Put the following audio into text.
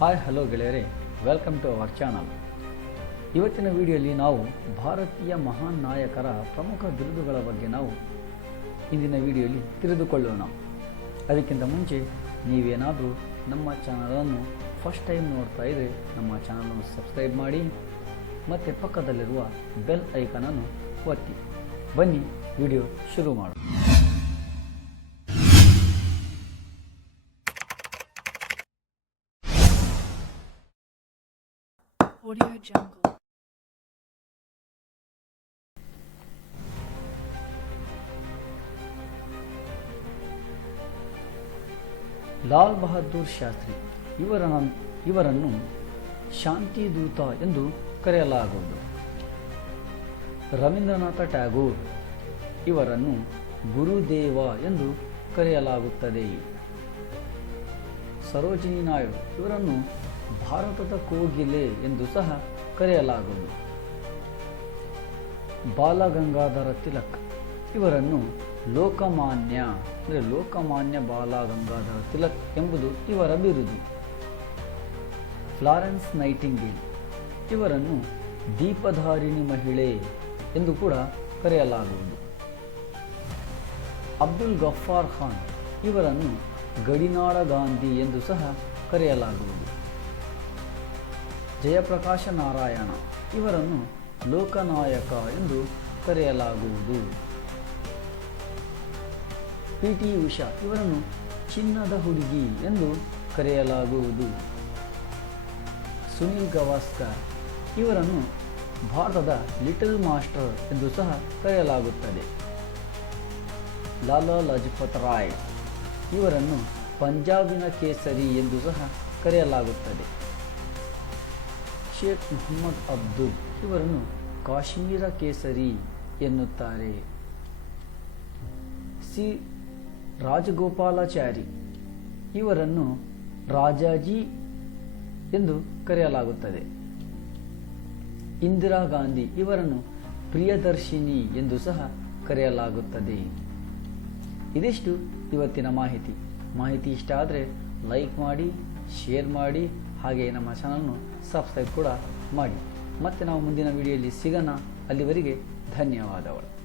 Hi hello ಗೆಳೆಯರೇ. Welcome to our channel ಇವತ್ತಿನ ವಿಡಿಯೋಲಿ ನಾವು ಭಾರತೀಯ ಮಹಾನ್ ನಾಯಕರ ಪ್ರಮುಖ ಬಿರುದುಗಳ ಬಗ್ಗೆ ನಾವು ಇಂದಿನ ವಿಡಿಯೋಲಿ ತಿಳಿದುಕೊಳ್ಳೋಣ. ಅದಕ್ಕಿಂತ ಮುಂಚೆ ನೀವೇನಾದರೂ ನಮ್ಮ ಚಾನಲನ್ನು ಫಸ್ಟ್ ಟೈಮ್ ನೋಡ್ತಾ ಇದ್ದರೆ ನಮ್ಮ ಚಾನಲನ್ನು ಸಬ್ಸ್ಕ್ರೈಬ್ ಮಾಡಿ, ಮತ್ತು ಪಕ್ಕದಲ್ಲಿರುವ ಬೆಲ್ ಐಕನನ್ನು ಒತ್ತಿ. ಬನ್ನಿ, ವಿಡಿಯೋ ಶುರು ಮಾಡೋಣ. Audio Jungle. ಲಾಲ್ ಬಹದ್ದೂರ್ ಶಾಸ್ತ್ರಿ ಇವರ ಇವರನ್ನು ಶಾಂತಿದೂತ ಎಂದು ಕರೆಯಲಾಗುವುದು ರವೀಂದ್ರನಾಥ ಟ್ಯಾಗೋರ್ ಇವರನ್ನು ಗುರುದೇವ ಎಂದು ಕರೆಯಲಾಗುತ್ತದೆ ಸರೋಜಿನಿ ನಾಯ್ಡು ಇವರನ್ನು ಭಾರತದ ಕೋಗಿಲೆ ಎಂದು ಸಹ ಕರೆಯಲಾಗುವುದು. ಬಾಲಗಂಗಾಧರ ತಿಲಕ್ ಇವರನ್ನು ಲೋಕಮಾನ್ಯ, ಅಂದರೆ ಲೋಕಮಾನ್ಯ ಬಾಲಗಂಗಾಧರ ತಿಲಕ್ ಎಂಬುದು ಇವರ ಬಿರುದು. ಫ್ಲಾರೆನ್ಸ್ ನೈಟಿಂಗೇಲ್ ಇವರನ್ನು ದೀಪಧಾರಿಣಿ ಮಹಿಳೆ ಎಂದು ಕೂಡ ಕರೆಯಲಾಗುವುದು. ಅಬ್ದುಲ್ ಗಫಾರ್ ಖಾನ್ ಇವರನ್ನು ಗಡಿನಾಡ ಗಾಂಧಿ ಎಂದು ಸಹ ಕರೆಯಲಾಗುವುದು. ಜಯಪ್ರಕಾಶ ನಾರಾಯಣ ಇವರನ್ನು ಲೋಕನಾಯಕ ಎಂದು ಕರೆಯಲಾಗುವುದು. ಪಿ ಟಿ ಉಷಾ ಇವರನ್ನು ಚಿನ್ನದ ಹುಡುಗಿ ಎಂದು ಕರೆಯಲಾಗುವುದು. ಸುನೀಲ್ ಗವಾಸ್ಕರ್ ಇವರನ್ನು ಭಾರತದ ಲಿಟಲ್ ಮಾಸ್ಟರ್ ಎಂದು ಸಹ ಕರೆಯಲಾಗುತ್ತದೆ. ಲಾಲಾ ಲಜಪತ್ ರಾಯ್ ಇವರನ್ನು ಪಂಜಾಬಿನ ಕೇಸರಿ ಎಂದು ಸಹ ಕರೆಯಲಾಗುತ್ತದೆ. ಶೇಖ್ ಮೊಹಮ್ಮದ್ ಅಬ್ದುಲ್ ಇವರನ್ನು ಕಾಶ್ಮೀರ ಕೇಸರಿ ಎನ್ನುತ್ತಾರೆ. ಸಿ. ರಾಜಗೋಪಾಲಾಚಾರಿ ಇವರನ್ನು ರಾಜಾಜಿ ಎಂದು ಕರೆಯಲಾಗುತ್ತದೆ. ಇಂದಿರಾ ಗಾಂಧಿ ಇವರನ್ನು ಪ್ರಿಯದರ್ಶಿನಿ ಎಂದು ಸಹ ಕರೆಯಲಾಗುತ್ತದೆ. ಇದಿಷ್ಟು ಇವತ್ತಿನ ಮಾಹಿತಿ. ಮಾಹಿತಿ ಇಷ್ಟ ಆದರೆ ಲೈಕ್ ಮಾಡಿ ಶೇರ್ ಮಾಡಿ ಹಾಗೆ ನಮ್ಮ ಚಾನಲ್ನು ಸಬ್ಸ್ಕ್ರೈಬ್ ಕೂಡ ಮಾಡಿ. ಮತ್ತೆ ನಾವು ಮುಂದಿನ ವಿಡಿಯೋಲಿ ಸಿಗೋಣ. ಅಲ್ಲಿವರೆಗೆ ಧನ್ಯವಾದಗಳು.